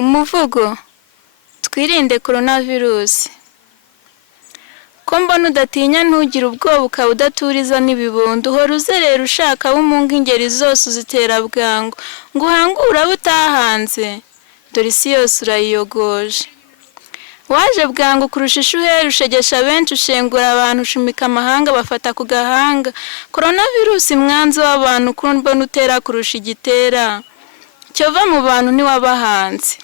Umuvugo: twirinde coronavirus. Ko mbona udatinya ntugire ubwoba ukaba udaturiza n'ibibondo, uhora uzerera ushaka w'umunga ingeri zose uzitera bwangu, ngo uhangure abo utahanze, dore isi yose urayiyogoje. Waje bwangu kurusha ishuheri, ushegesha benshi, ushengura abantu, ushumika amahanga bafata ku gahanga. Coronavirus mwanzi w'abantu, ko mbona utera kurusha igitera, cyova mu bantu ntiwabahanze.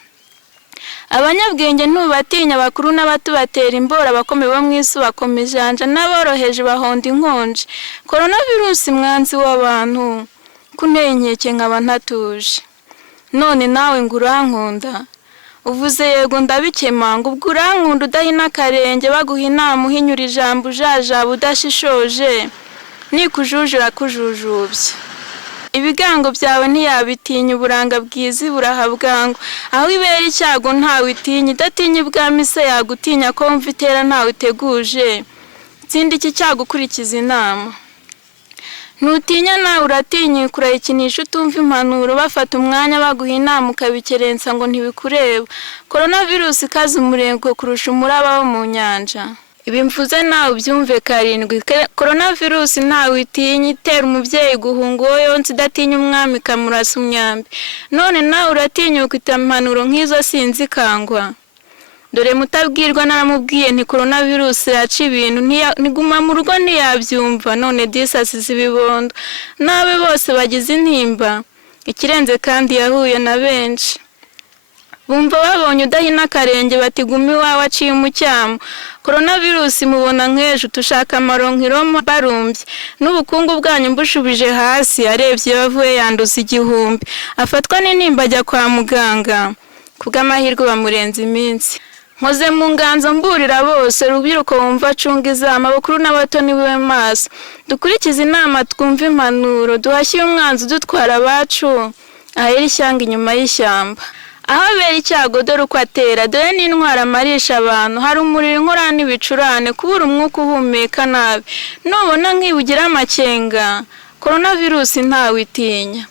Abanyabwenge ntubatinya, abakuru n'abato batera imbora, abakomeye bo mw'isi bakoma ijanja, n'aboroheje bahonda inkonje. Coronavirus mwanzi w'abantu, kunteye inkeke nkaba ntatuje. None nawe ngo urankunda, uvuze yego ndabikemanga, ubwo urankunda udahina akarenge, baguha inama uhinyura ijambo ujajaba udashishoje, nikujujura kujujubye. Ibigango byawe ntiyabitinya, uburanga bwiza buraha bwangu, aho ibera icyago ntawe itinya, idatinya ibwami se yagutinya, ko wumva itera ntawe iteguje, tsinda iki cyago ukurikiza inama. Ntutinya nawe uratinyuka, urayikinisha utumva impanuro, bafata umwanya baguha inama ukabikerensa ngo ntibikureba. Coronavirus ikaze umurego kurusha umuraba wo mu nyanja. Ibi mvuze nawe ubyumve karindwi. Coronavirus ntawe itinya, itera umubyeyi guhunga uwo yonse, idatinya umwami ikamurasa umwambi. None nawe uratinyuka impanuro nk'izo sinzi kangwa. Dore mutabwirwa naramubwiye nti coronavirus yaca ibintu, niguma mu rugo ntiyabyumva, none disasize ibibondo. Nabe bose bagize intimba, ikirenze kandi yahuye na benshi. Bumva babonye udahina akarenge, bati gumi wawe aciye umucyamo. Coronavirus mubona nk'ejo, tushaka amaronko Roma barumbye, n'ubukungu bwanyu mbushubije hasi, arebye bavuye yanduza igihumbi. Afatwa n'intimba ajya kwa muganga, kubw'amahirwe bamurenza iminsi. Nkoze mu nganzo mburira bose, rubyiruko wumva acunga izama, abakuru n'abato niwe maso. Dukurikize inama twumva impanuro, duhashye umwanzi udutwara abacu, ahera ishyanga inyuma y'ishyamba. Aho abera icyago dore uko atera, dore n'intwara amarisha abantu, hari umuriro inkorana n'ibicurane, kubura umwuka uhumeka nabi. Nubona nk'ibugira amakenga, coronavirus ntawe itinya.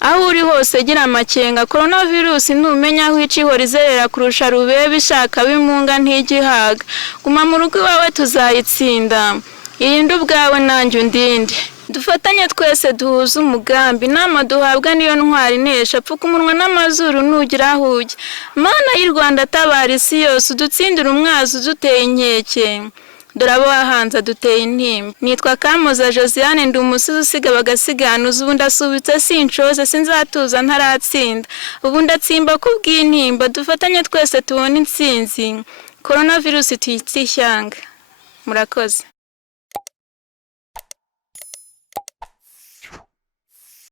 Aho uri hose gira amakenga, coronavirus ntumenya aho ica ihora izerera kurusha rubebe, ishaka bimunga ntigihaga. Guma mu rugo iwawe tuzayitsinda, irinde ubwawe nanjye undinde. Dufatanye twese duhuze umugambi, inama duhabwa niyo ntwari inesha, pfuka umunwa n'amazuru nugira aho ujya. Mana y'u Rwanda tabara isi yose, udutsindire umwazi uduteye inkeke, dore abo wahanze duteye intimba. Nitwa Kamoza Josiane, ndi umusizi usiga bagasiganuza, ubu ndasubitse sinshoze, sinzatuza ntaratsinda, ubu ndatsimba kubw'intimba. Dufatanye twese tubone intsinzi, coronavirus tuyitse ishyanga. Murakoze.